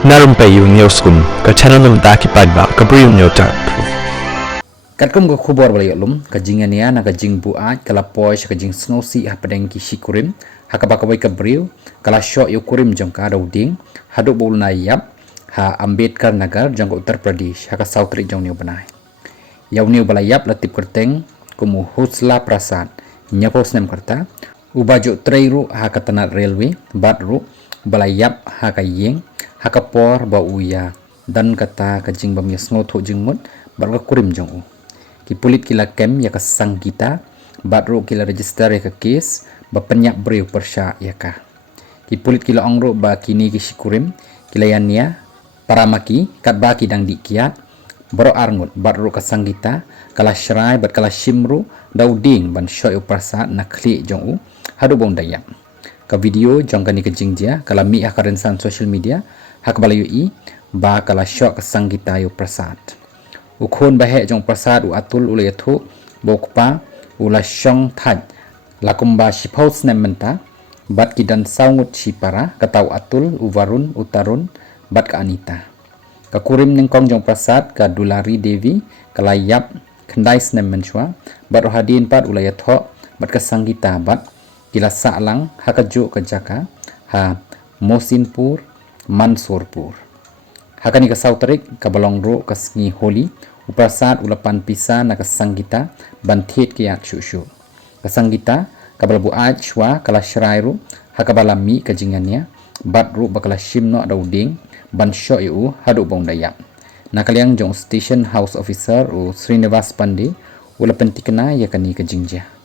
narum payu newskum ka channel num ta ki padba ka briu nyota Katkum ke khubor bala yolum ka jingania na ka jing buat kala poi ka jing snosi ha padeng ki shikurim ha ka bakawai ka briu kala sho yukurim jong ka ding haduk bul na yap ha Ambedkar Nagar jong Uttar Pradesh ha ka sautri jong niu banai yaw niu bala yap latip kerteng kumu Husla Prasad nyapos nem karta ubaju treiru ha ka tanat railway batru bala yap ha ka yeng ha ka por ba uya dan kata ka jing bam yasngo tho jing mut bal ka kurim jong u ki pulit kila kem ya ka sangkita batru kila register ya ka kes ba penyak breu persya ya ka ki pulit kila ongro ba kini ki shikurim kila yania paramaki kat ba ki dang dikiat baro arngut batru ka sangkita kala shrai bat kala shimru dauding ban shoy prasad na khli jong u hadu bong dayap ka video jong kani ka jingjia kala mi akaran san social media hak balayu i ba kala shok ka sangkita yo prasad ukhon bahe jong prasad u atul ulay thu bokpa ula shong thaj lakumba shipaus nementa bat kidan saungut shipara katau atul uvarun utarun bat ka anita ka kurim ningkong jong prasad ka Dulari Devi kala yap khandai snem menchwa bat rohadin pat ulay tho bat ka sangita bat kila sa'lang hakaju ka jaka ha Mosinpur Mansurpur hakani ka sautrik ka balongro ka sngi holi uprasad ulapan pisa na ka sangita banthit kiat shushu ka sangita ka balbu ajwa kala shrairu hakabalami ka jingania batru bakala shimno dauding ban sho yu hadu bong dayap nakaliang jong station house officer u Srinivas Pandey ulapan tikna yakani ka jingjia